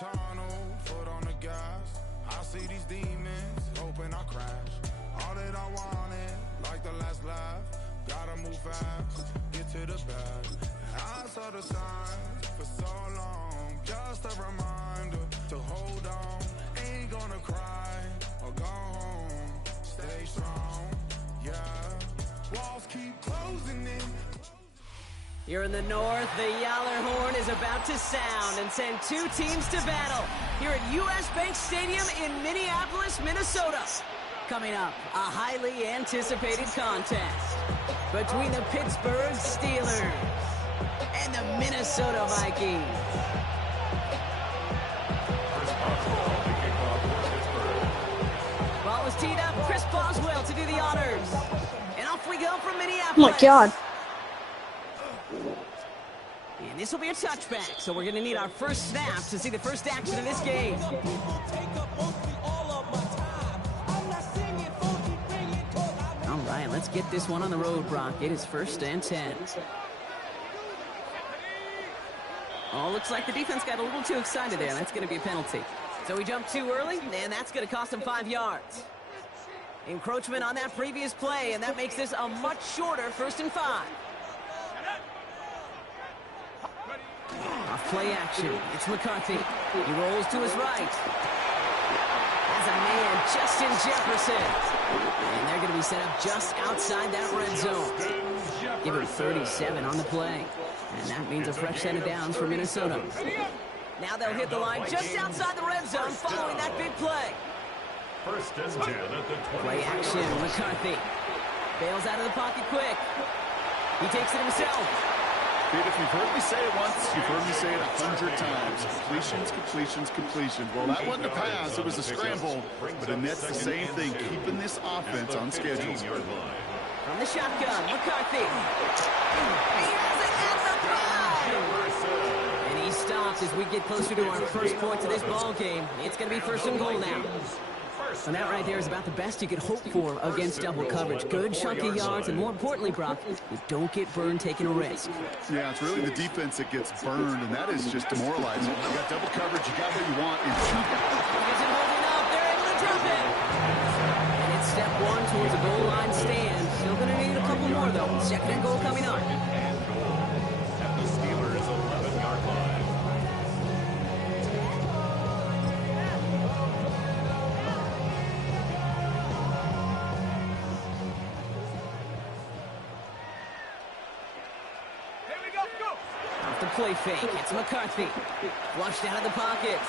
tunnel, foot on the gas. I see these demons, hoping I crash. All that I wanted, like the last laugh. Gotta move fast, get to the bag. I saw the signs for so long, just a reminder to hold on. Ain't gonna cry or go home. Stay strong, yeah. Walls keep closing in. Here in the north, the Yaller horn is about to sound and send two teams to battle here at U.S. Bank Stadium in Minneapolis, Minnesota. Coming up, a highly anticipated contest between the Pittsburgh Steelers and the Minnesota Vikings. Ball is teed up. Chris Boswell to do the honors. And off we go from Minneapolis. Oh my God. And this will be a touchback, so we're going to need our first snap to see the first action of this game. All right, let's get this one on the road, Brock. It is 1st and 10. Oh, looks like the defense got a little too excited there. That's going to be a penalty. So we jumped too early, and that's going to cost him 5 yards. Encroachment on that previous play, and that makes this a much shorter 1st and 5. Off play action. It's McCarthy. He rolls to his right. Has a man, Justin Jefferson. And they're going to be set up just outside that red zone. Give him 37 on the play. And that means a fresh set of downs for Minnesota. Now they'll hit the line just outside the red zone following that big play. 1st and 10 at the 20. Play action. McCarthy bails out of the pocket quick. He takes it himself. Dude, if you've heard me say it once, you've heard me say it 100 times. Completions, completions, completions. Well, that wasn't a pass. It was a scramble. But Annette's the same thing, keeping this offense on schedule. From the shotgun, McCarthy. He has it at the 5. And he stops as we get closer to our first points of this ball game. It's going to be 1st and goal now. And that right there is about the best you could hope for against double coverage. Good chunky yards, and more importantly, Brock, you don't get burned taking a risk. Yeah, it's really the defense that gets burned, and that is just demoralizing. You got double coverage, you got what you want, and two. Isn't holding up, they're able to drop it. And it's step 1 towards a goal line stand. Still going to need a couple more, though. 2nd and goal coming up. At the Steelers' 11-yard line. The play fake. It's McCarthy. Flushed out of the pocket.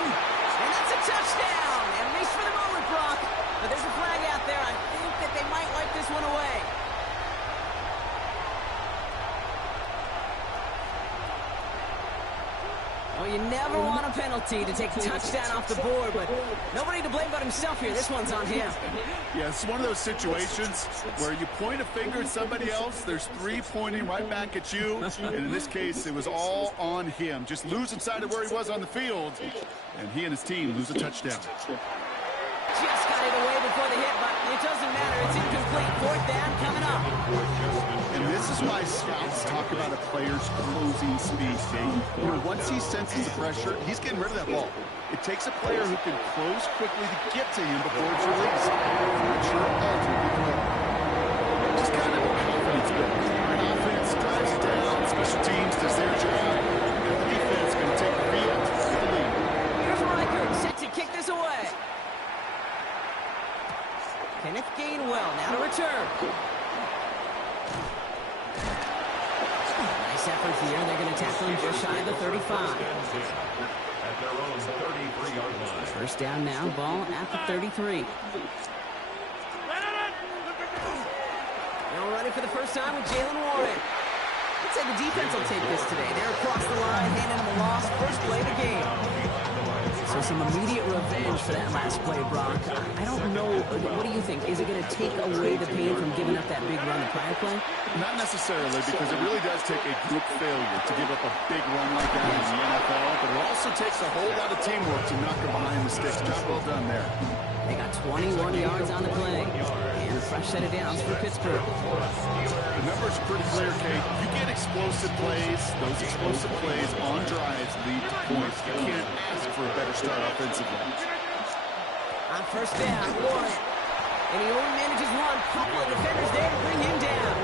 And that's a touchdown. At least for the moment, Brock. But there's a flag out there. I think that they might wipe this one away. Well, you never want a penalty to take a touchdown off the board, but nobody to blame but himself here. This one's on him. Yeah, it's one of those situations where you point a finger at somebody else, there's 3 pointing right back at you, and in this case, it was all on him. Just losing sight of where he was on the field, and he and his team lose a touchdown. Just got it away before the hit, but it doesn't matter. It's incomplete. 4th down coming up. And this is why scouts talk about a player's closing speed, Dave. You know, once he senses the pressure, he's getting rid of that ball. It takes a player who can close quickly to get to him before it's released. Not sure just kind of a confidence build. An offense drives it down, special teams does their job, and the defense going to take the field with the lead. Here's Riker set to kick this away. Kenneth Gainwell now to return. Nice effort here. They're going to tackle him just shy of the 35. At their own 33-yard line. 1st down now, ball at the 33. Now running for the first time with Jalen Warren. I'd say the defense will take this today. They're across the line, handing them a loss. First play of the game. So some immediate revenge for that last play, Brock. I don't know. What do you think? Is it going to take away the pain from giving up that big run the prior play? Not necessarily, because it really does take a group failure to give up a big run like that in the NFL, but it also takes a whole lot of teamwork to knock them behind the sticks. Job well done there. They got 21 yards on the play. And set of downs for Pittsburgh. The numbers are pretty clear, Kate. You get explosive plays. Those explosive plays on drives lead to points. You can't ask for a better start offensively. On first down, Warren. And he only manages one. Couple of defenders there to bring him down.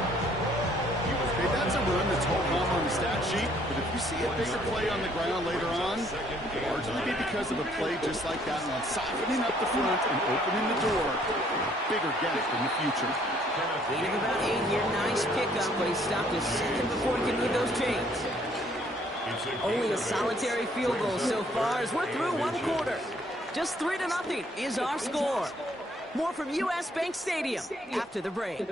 Hey, that's a run that's home on the stat sheet, but if you see a bigger play on the ground later on, it'll largely be because of a play just like that one, softening up the front and opening the door. Bigger gap in the future. Gain of about 8 here. Nice pickup, but he stopped a second before he could move those chains. Only a solitary field goal so far as we're through one quarter. Just 3-0 is our score. More from U.S. Bank Stadium after the break.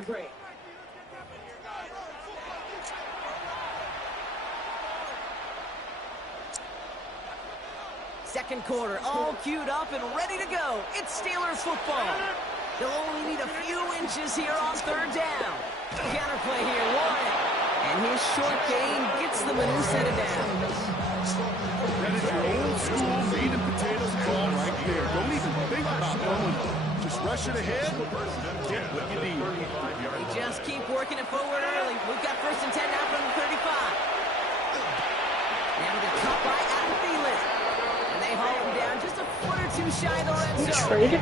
Second quarter, all queued up and ready to go. It's Steelers football. They'll only need a few inches here on third down. Counterplay here, Warren. And his short gain gets them a new set of downs. That is your old school meat and potatoes call right there. Don't even think about throwing. Just rush it ahead, get what you need. They just keep working it forward early. We've got first and 10 now from the 35. Now the cut by Adam Thielen. And they haul him down just a foot or two shy of the red zone. Big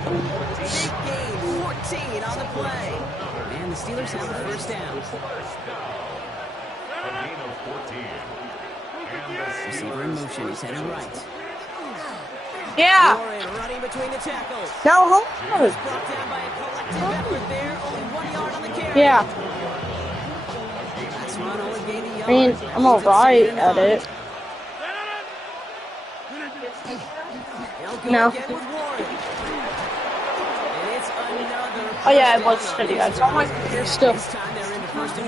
gain, 14 on the play. And the Steelers have the first down. A gain of 14. Receiver in motion, he's headed right. Yeah. Warren running between the tackles. No, hold on. Brought down by a collective effort there. Only 1 yard on the carry. Yeah. That's run only gained a yard. I mean, I'm alright at it. No. Oh yeah, it was steady. It's on my computer still.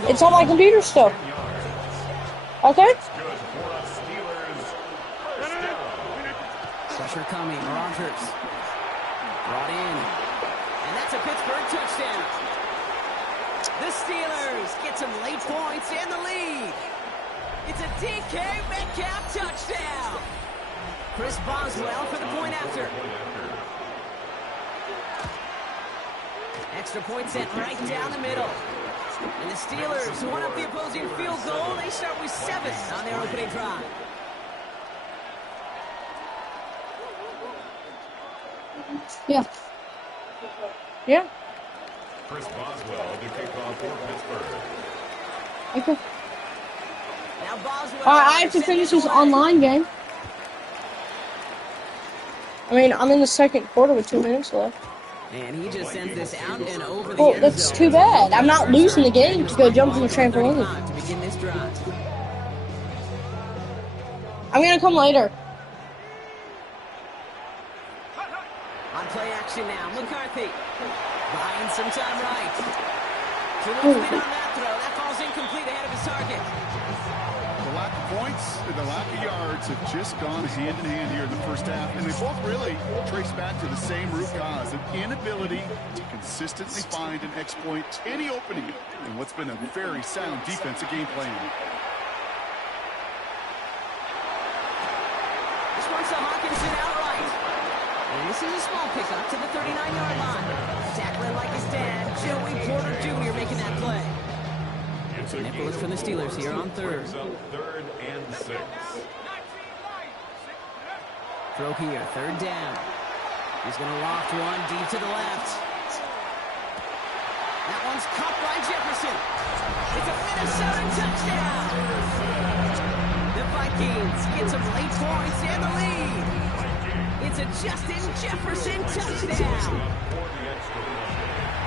It's on my computer still. Okay. Pressure coming. Rodgers brought in, and that's a Pittsburgh touchdown. The Steelers get some late points and the lead. It's a DK Metcalf touchdown. Chris Boswell for the point after. Extra point set right down the middle. And the Steelers, who went up the opposing field goal, they start with 7 on their opening drive. Yeah. Yeah. Chris Boswell to kick off for Pittsburgh. Okay. Now Boswell. I have to finish this online game. I mean, I'm in the second quarter with 2 minutes left. And he just sends this out and over the Well, end that's zone. too bad. I'm not losing the game to go jump on the trampoline. To begin this drive. I'm gonna come later. On play action now, McCarthy. Buying some time right. Too much speed on that throw. That falls incomplete ahead of his target. The lack of points and the lack of yards have just gone hand in hand here in the first half, and they both really trace back to the same root cause, an inability to consistently find and exploit any opening in what's been a very sound defensive game plan. This one's to Hawkinson outright. And this is a small pickup to the 39-yard line. Tackling like his dad, Joey Porter Jr. making that play. Nickel from the Steelers here on third. Third and 6. Throw here, third down. He's going to loft one deep to the left. That one's caught by Jefferson. It's a Minnesota touchdown. The Vikings get some late points and the lead. It's a Justin Jefferson touchdown.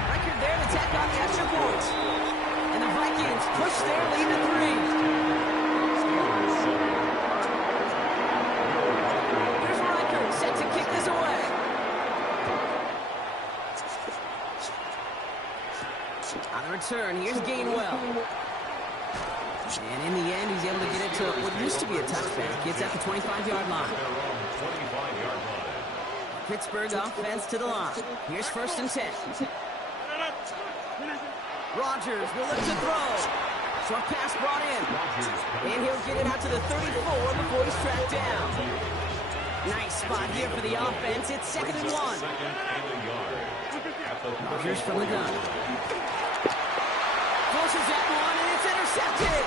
Record there to tack on the extra points. And the Vikings push their lead to 3. Here's Riker set to kick this away. On the return, here's Gainwell. And in the end, he's able to get it to what used to be a touchback. It's at the 25-yard line. Pittsburgh offense to the line. Here's first and 10. Rodgers will look to throw. Short pass brought in. And he'll get it out to the 34 before he's tracked down. Nice spot here for the offense. It's 2nd and 1. at the Rodgers from the gun. Forces that one, and it's intercepted.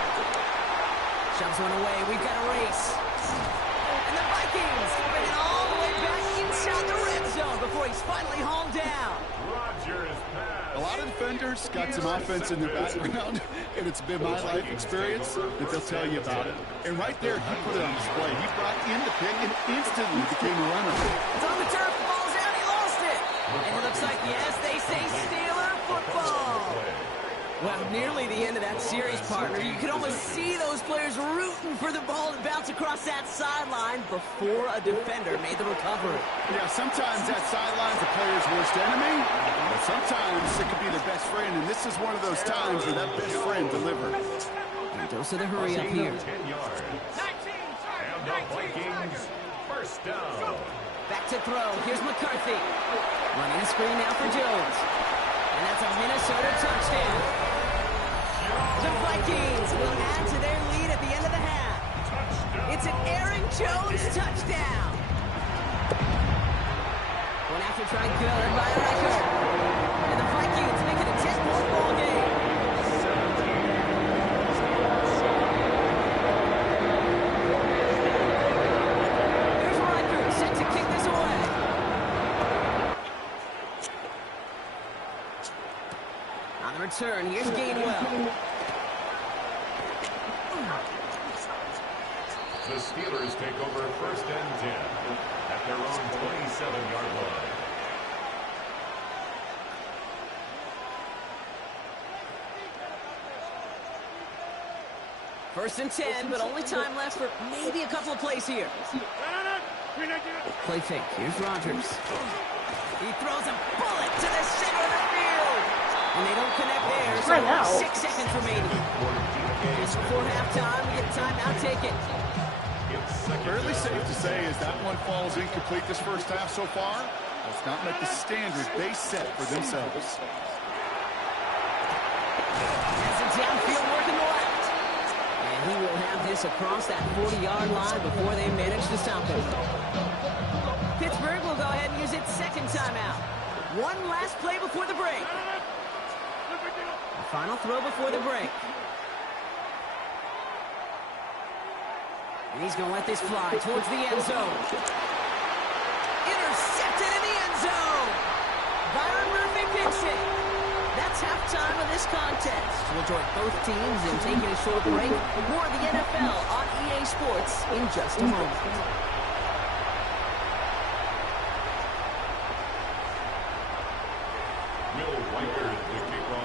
Shoves one away. We've got a race. And the Vikings bring it all the way back inside the red zone before he's finally hauled down. Rodgers pass. A lot of defenders got some offense in their background, and it's been my life experience that they'll tell you about it. And right there, he put it on display. He brought in the pick and instantly became a runner. It's on the turf, the ball's out, he lost it. And it looks like, yes, they say Steeler football. Well, nearly the end of that series, partner. You could almost see those players rooting for the ball to bounce across that sideline before a defender made the recovery. Yeah, sometimes that sideline's a player's worst enemy, but sometimes it could be their best friend, and this is one of those times where that best friend delivered. And dose of the hurry up here. 10 yards. And the Vikings first down. Back to throw. Here's McCarthy. Running a screen now for Jones. And that's a Minnesota touchdown. The Vikings will add to their lead at the end of the half. It's an Aaron Jones touchdown. One after try good by Reichert. And the Vikings make it a 10-point ball game. Here's Reichert set to kick this away. On the return, here's Gainwell. The Steelers take over first and 10 at their own 27-yard line. First and 10, but only time left for maybe a couple of plays here. Play fake. Here's Rodgers. He throws a bullet to the center of the field. And they don't connect there, so Timeout. 6 seconds remaining. Just before halftime, we get a timeout ticket. Fairly safe to say as that one falls incomplete this first half so far, has not met the standard they set for themselves. That's a downfield working the left. And he will have this across that 40-yard line before they manage to stop him. Pittsburgh will go ahead and use its second timeout. One last play before the break. The final throw before the break. And he's going to let this fly towards the end zone. Intercepted in the end zone. Byron Murphy picks it. That's halftime of this contest. We'll join both teams in taking a short break. More of the NFL on EA Sports in just a moment.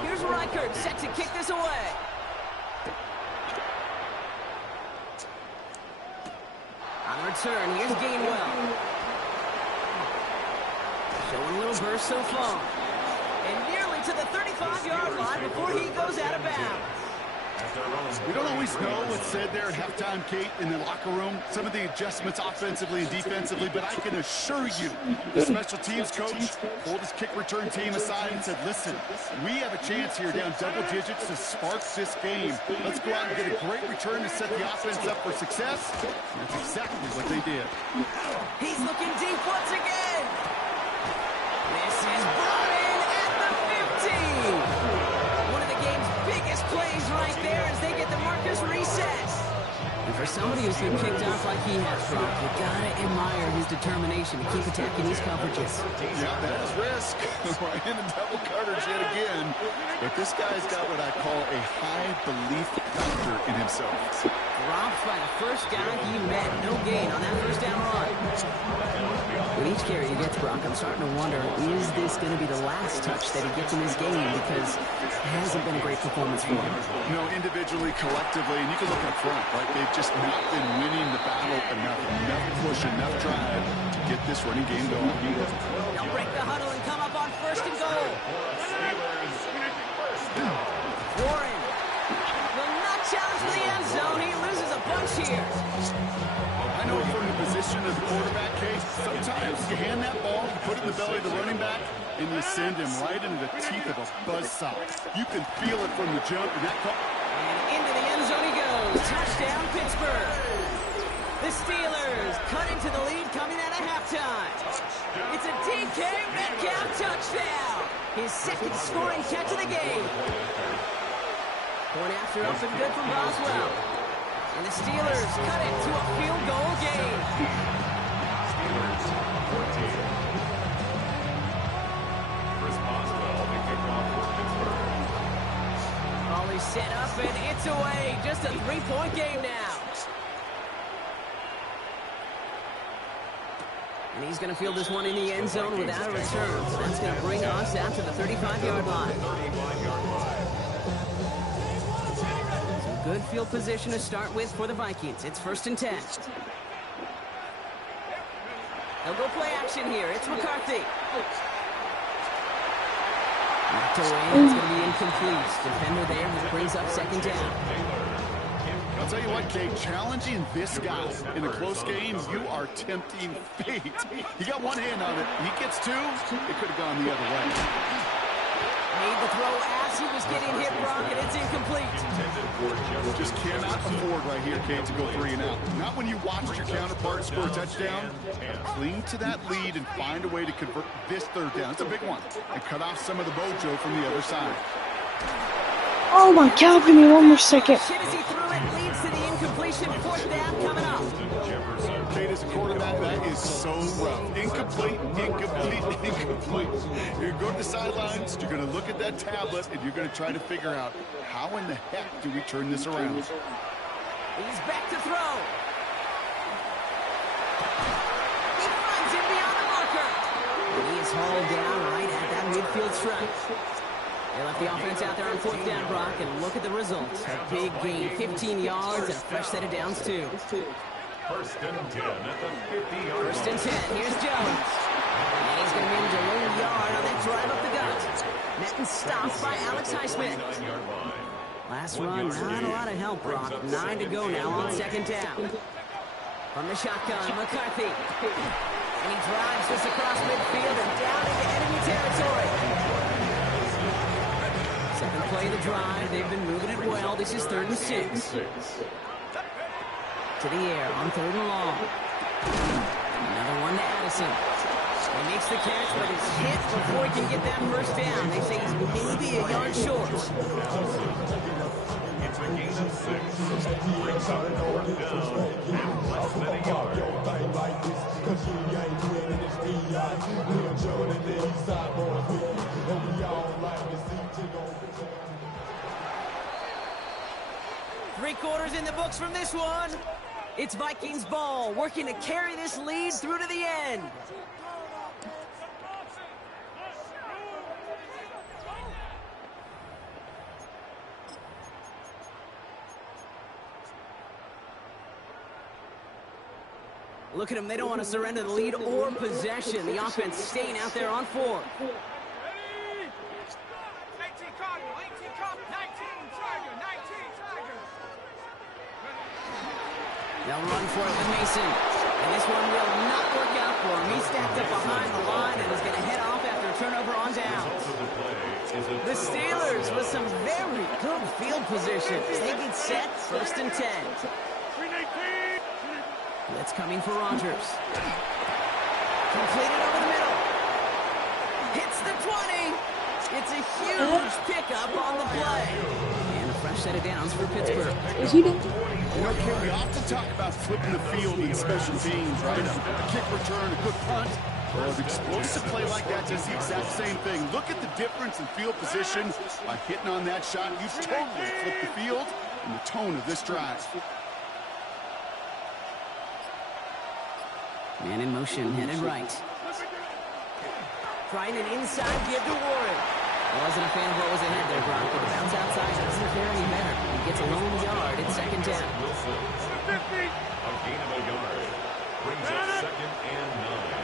Here's Reichert set to kick this away. On the return, here's Gainwell. Showing a little burst so far. And nearly to the 35-yard line before he goes out of bounds. We don't always know what's said there at halftime, Kate, in the locker room. Some of the adjustments offensively and defensively, but I can assure you the special teams coach pulled his kick return team aside and said, listen, we have a chance here down double digits to spark this game. Let's go out and get a great return to set the offense up for success. And that's exactly what they did. He's looking deep once again. This is brought in at the 15. One of the game's biggest plays right there as they get the Marcus recess. And for somebody who's been kicked off like he has, Brock, you gotta admire his determination to keep attacking these coverages. Yeah, that is risk. We're in a double coverage yet again. But this guy's got what I call a high belief factor in himself. Dropped by the first guy he met. No gain on that first down run. With each carry he gets, Brock, I'm starting to wonder, is this going to be the last touch that he gets in this game? Because it hasn't been a great performance for him. No, individually, collectively, and you can look up front, right? They've just not been winning the battle enough push, enough drive to get this running game going. They'll break the huddle and come up on first and goal. Warren will not challenge for the end zone. He loses a bunch here. I know from the position of the quarterback, Kate, sometimes you hand that ball, you put it in the belly of the running back, and you send him right into the teeth of a buzzsaw. You can feel it from the jump, and that call. And into the end zone he goes. Touchdown, Pittsburgh. The Steelers cut into the lead coming out of halftime. It's a DK Metcalf touchdown. His second scoring catch of the game. Point after up and good from Boswell. And the Steelers cut it to a field goal game. Steelers 14. Chris Boswell, the kickoff for Pittsburgh. Ball is set up and it's away. Just a 3-point game now. And he's going to field this one in the end zone without a return. So that's going to bring us out to the 35-yard line. Some good field position to start with for the Vikings. It's 1st and 10. They'll go play action here. It's McCarthy. Knocked away. It's going to be incomplete. Defender there, which brings up 2nd down. I'll tell you what, Kate, challenging this guy in a close game, you are tempting fate. He got one hand on it. He gets two, it could have gone the other way. Made the throw as he was getting hit, Brock, and it's incomplete. Just cannot afford right here, Kate, to go 3 and out. Not when you watched your counterpart score a touchdown. Cling to that lead and find a way to convert this 3rd down. It's a big one. And cut off some of the mojo from the other side. Oh my God, give me one more second. Shit as he threw it, leads to the incompletion. 4th down coming up. Kate, as a quarterback, that is so rough. Incomplete, incomplete, incomplete. You're going to go to the sidelines, you're going to look at that tablet, and you're going to try to figure out how in the heck do we turn this around. He's back to throw. He finds him beyond the marker. And he is hauled down right at that midfield stripe. They left the offense out there on 4th down, Brock, and look at the results. A big gain, 15 yards, and a fresh set of downs, too. 1st and 10 at the 50-yard line. 1st and 10, here's Jones. And he's going to manage a lone yard on that drive up the gut. Met and stopped by Alex Highsmith. Last run, not a lot of help, Brock. 9 to go now on 2nd down. From the shotgun, McCarthy. And he drives this across midfield and down into enemy territory. Second play of the drive. They've been moving it well. This is 3rd and 6. To the air on 3rd and long. Another one to Addison. He makes the catch, but it's hit before he can get that 1st down. They say he's maybe a yard short. It's a gain of 6. Brings up 4th down and less than a yard. 3 quarters in the books from this one. It's Vikings ball, working to carry this lead through to the end. Look at them, they don't want to surrender the lead or possession. The offense staying out there on 4. They'll run for it with Mason. And this one will not work out for him. He's stacked up behind the line and is going to head off after a turnover on downs. The Steelers with some very good field position. They get set, 1st and 10. Blitz coming for Rodgers. Completed over the middle. Hits the 20. It's a huge pickup on the play. And a fresh set of downs for Pittsburgh. Is he done? You know, Kim, we often talk about flipping the field in special teams, right? A kick return, a good punt. Well, an explosive play like that does the exact same thing. Look at the difference in field position by hitting on that shot. You totally flipped the field and the tone of this drive. Man in motion, headed right. Trying an inside give to Warren. I wasn't a fan of what was ahead there, Brock, but the bounce outside doesn't fare any better. He gets a lone yard at 2nd down. Wilson, a gain of a yard. Brings up 2nd and 9.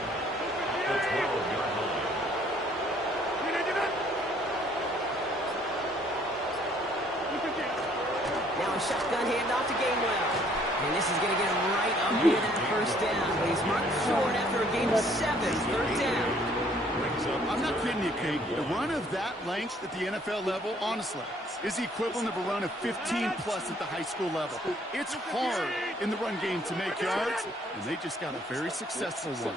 At the 12-yard line. Now a shotgun handoff to Gainwell. And this is going to get him right up near that 1st down. But he's marked short after a gain of 7. 3rd down. brings up... I'm not kidding you, Kate. A run of that length at the NFL level, honestly, is the equivalent of a run of 15-plus at the high school level. It's hard in the run game to make yards, and they just got a very successful one.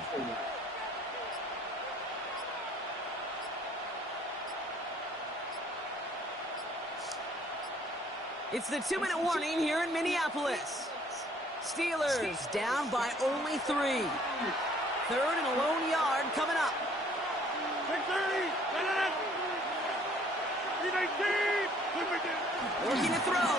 It's the 2-minute warning here in Minneapolis. Steelers down by only 3. Third and a lone yard coming up. Working to throw.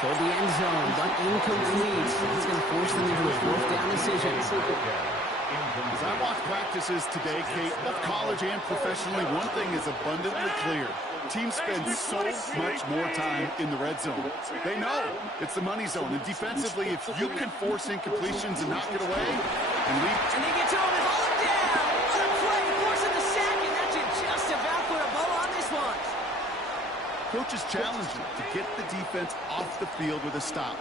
Toward the end zone, but incomplete. That's going to force them into a 4th down decision. As I watch practices today, Kate, both college and professionally, one thing is abundantly clear. Teams spend so much more time in the red zone. They know it's the money zone. And defensively, if you can force incompletions and knock it away, and they get to him and haul him down. What a play, forcing the sack, and that should just about put a bow on this one. Coaches challenge you to get the defense off the field with a stop.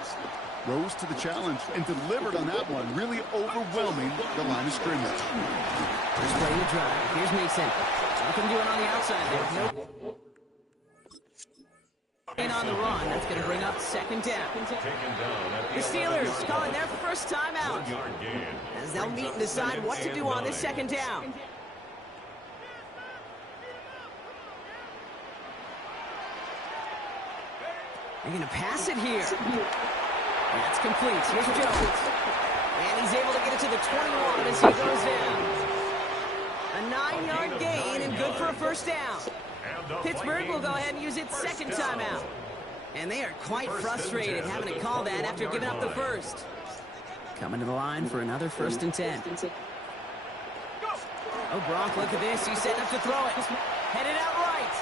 Rose to the challenge and delivered on that one, really overwhelming the line of scrimmage. Here's playing the drive. Here's Mason. Nothing doing on the outside there. Nope. In on the run. That's going to bring up 2nd down. The Steelers calling their first time out, as they'll meet and decide what to do on this 2nd down. They're going to pass it here. That's complete. Here's Jones. And he's able to get it to the 21 as he goes down. A 9-yard gain and good for a 1st down. Pittsburgh will go ahead and use its 2nd timeout. And they are quite frustrated having to call that after giving up the 1st. Coming to the line for another 1st and 10. Oh, Brock, look at this. He's setting up to throw it. Headed out right.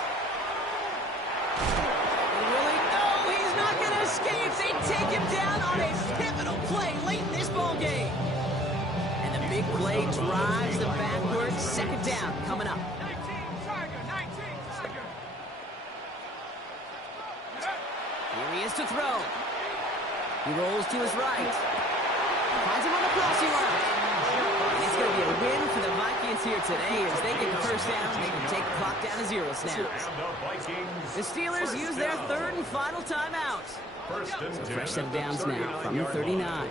Really? No, he's not going to escape. They take him down on a pivotal play late in this ball game. And the big play drives them backwards. 2nd down coming up. Here he is to throw. He rolls to his right. Finds him on the crossing line. And it's going to be a win for the Vikings here today as they get the 1st down. They can take the clock down to 0 snaps. The Steelers use their 3rd and final timeout. So fresh set of downs now from the 39.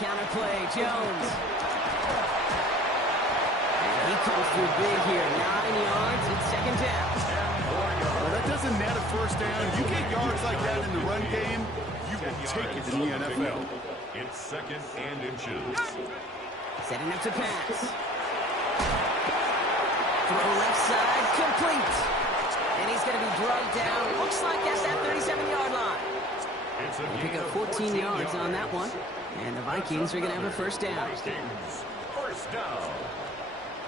Counter play, Jones. And he comes through big here. 9 yards and 2nd down. Well, that doesn't net a 1st down. You get yards like that in the run game, you will take it in the NFL. It's 2nd and inches. Setting up to pass. Throw left side, complete. And he's going to be drugged down. Looks like at that 37-yard line. They pick up 14 yards on that one. And the Vikings are going to have a 1st down. 1st down.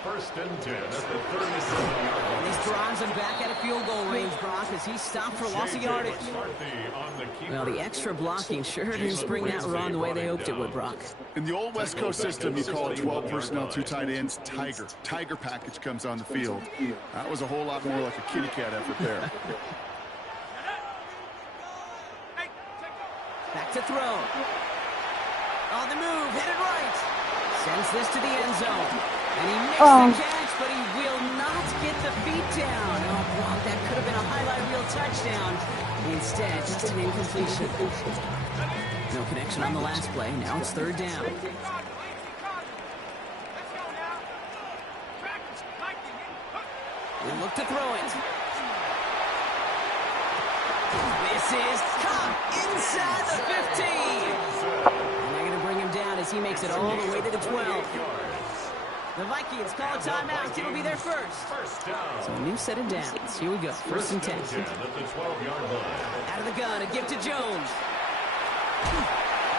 1st and 10 at the 37-yard line. And this drives him back at a field goal range, Brock, as he stopped for loss of yardage. Well, the extra blocking sure didn't spring that run the way they hoped it would, Brock. In the old West Coast system, you call it 12 personnel, 2 tight ends, Tiger. Tiger package comes on the field. That was a whole lot more like a kitty cat effort there. Back to throw. On the move, headed right. Sends this to the end zone. And he makes the catch, but he will not get the feet down. Oh, Brock, that could have been a highlight reel touchdown. Instead, just an incompletion. No connection on the last play. Now it's 3rd down. We'll look to throw it. This is caught inside the 15. And they're going to bring him down as he makes it all the way to the 12. The Vikings call a timeout. It'll be their 1st. So a new set of downs. Here we go. 1st and 10. Out of the gun. A give to Jones.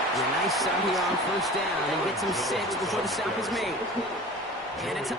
A nice start here on 1st down. And gets him 6 before the stop is made. And it's